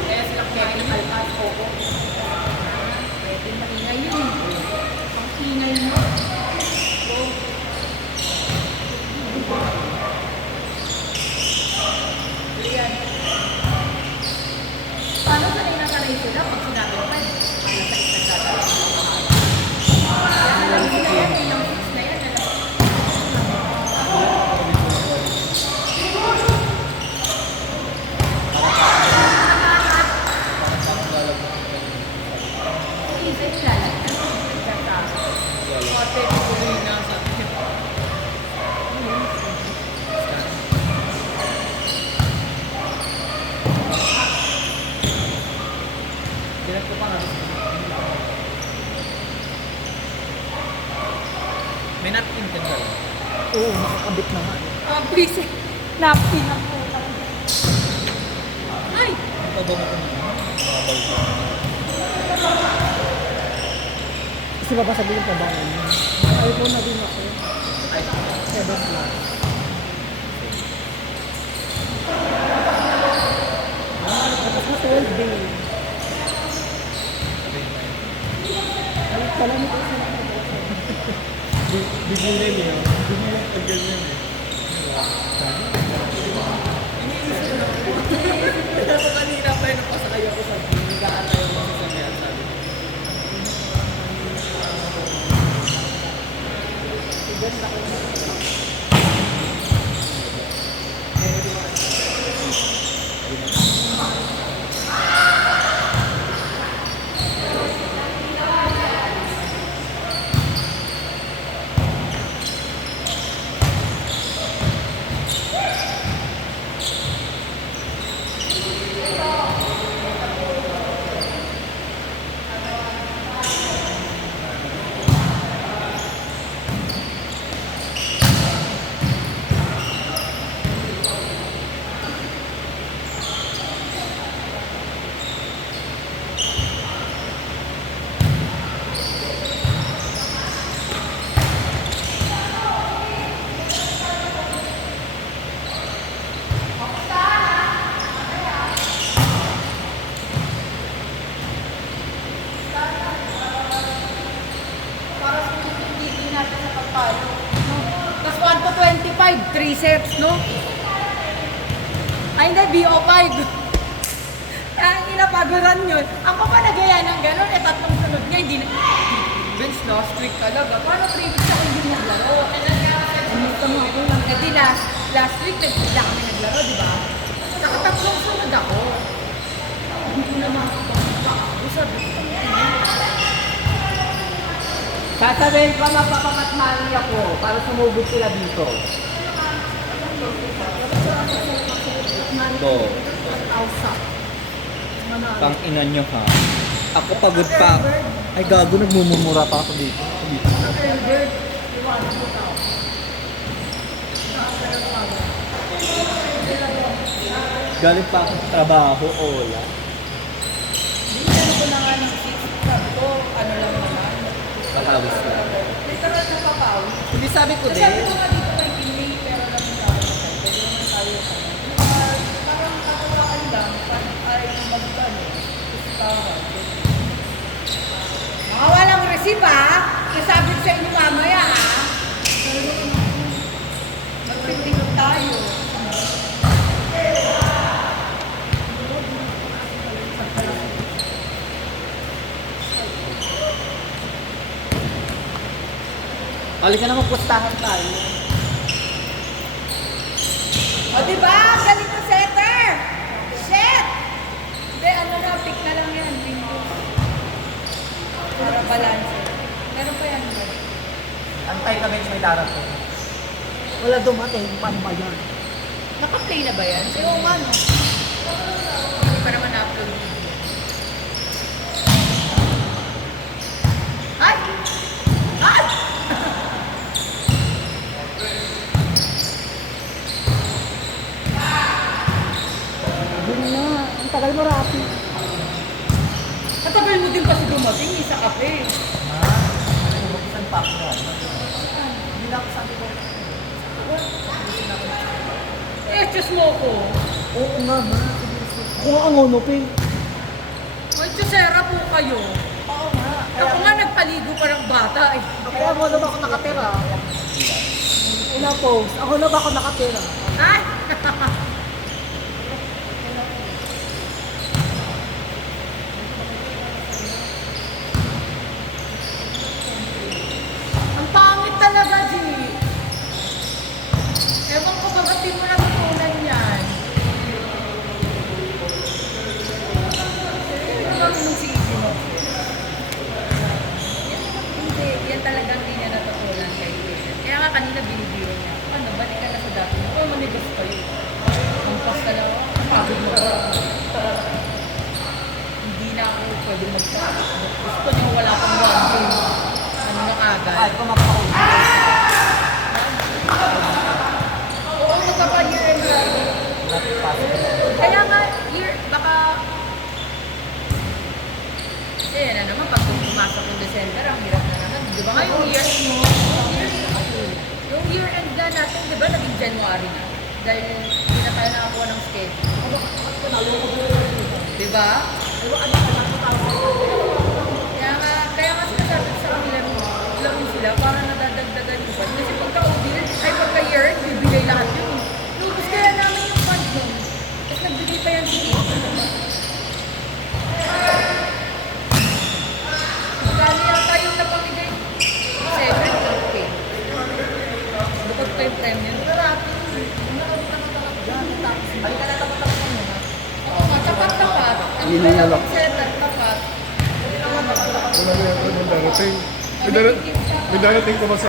Kaya sila Kevin Altas, Coco. Kevin, maingay yun. Ang ingay mo. Ayan. Paano sanay na sanay sila pag sinabi ko ay alas 6 nagdadala ng mga mahal. Kaya alam nila yan, yung 6 na yan, alam. Isa ilalag na. Hotel ko rin na sa Direct ko pa nga. May napkin ka dyan. Oo, nakakabit na nga. please. Napkin ang puta. Ay! Ang pabango ko naman. Kasi babasagin yung pabangan mo. iPhone na din ako. 7 plus. Tapos na 12 day. Ay, pala nito sa Bigyan na niya. Bigyan na pag ganyan eh. Kaya pa kanina pa yun pasakay ako sa binigaan tayo mo sa sabihan sabi. Para sa hindi natin sa pagpalo. No? Tapos 1 to 25, 3 sets, no? Ay, hindi, BO5. Ang inapaguran yun. Ako pa nagaya ng gano'n, eh, tatlong sunod niya, hindi na... Vince, last week talaga. Paano 3 weeks ako hindi naglaro? Umita mo ako lang. Eh, di last week, nagpila kami naglaro, di ba? Nakatatlong sunod ako. Hindi ko naman ako. Sabi ko, Sasabihin ko magpapakatmali ako para sumugod sila dito. Go. Alsa. Pang ina nyo ha. Ako pagod pa. Ay gago, nagmumumura pa ako dito. Albert, iwanan mo tao. Galing pa ako sa trabaho, Ola. Binigyan ko na nga ng 6. Sabi ko, ano lang naman. Pakawis ka. Literal na papaw. Hindi sabi ko Sabi din. ko nga dito may pinay, pero lang sa akin. Pwede naman tayo sa parang katawaan lang, ay mag-ano. Tawag. Mga walang receipt ha. Nasabi ko sa inyo mamaya ha. Magpipinot tayo. Halika na magpustahan tayo. O diba? Galing ng setter! Shit! Hindi, ano na, pick na lang yan. Bingo. Para balance. Meron pa yan. Antay kami may darating. Wala dumating, paano ba yan? Naka-play na ba yan? Si Oman, no? Hindi pa naman na-upload video. Ay! Ay! Hindi na, ang tagal mo rapi. Katagal mo din kasi dumating, isa kape. Ha? Buksan pa ako. na ako sabi ko. Eh, Diyos mo ko. Oo nga, ma. Kung ang ono, pe. Ay, Diyosera po kayo. Oo nga. Ako nga nagpaligo pa ng bata eh. Ako ang ono ba ako nakatira? Una post. Ako na ba ako nakatira? Ay! Ang pangit talaga, G. Ewan ko ba ba't di mo natutunan yan? Ano ba yung si Iggy mo? Hindi, yan talagang hindi niya natutunan kay Iggy. Kaya nga kanina binibiro niya. Ano, balik ka na sa dati mo. Oh, manigas pa yun. Kumpas ka lang. Pagod mo ba? Hindi na ako pwede magkakit. Gusto niya wala pang one game. Ano na agad? Ay, kumakauli. Oo, magkaka-year end lang. Kaya nga, year, baka... Kasi yan na naman, pag pumasok yung December, ang hirap na naman. Di ba nga yung year end na natin, di ba, naging January na. Dahil hindi na tayo nakakuha ng schedule. Di ba? Kaya nga sinasabi ko sa kanila, ilawin sila para nadadagdagan yung fund. Kasi pagka-audit, ay pagka-year end, bibigay lahat yun. Lubos kaya namin yung fund nun. Tapos nagbigay pa yan si Magkano yata yung napamigay? 7, okay. Bukod pa yung premium. Oo nga, tapat-tapat. Ang Yun nga lang. setup, tapat. Wala na yung darating. May darating ko ba sa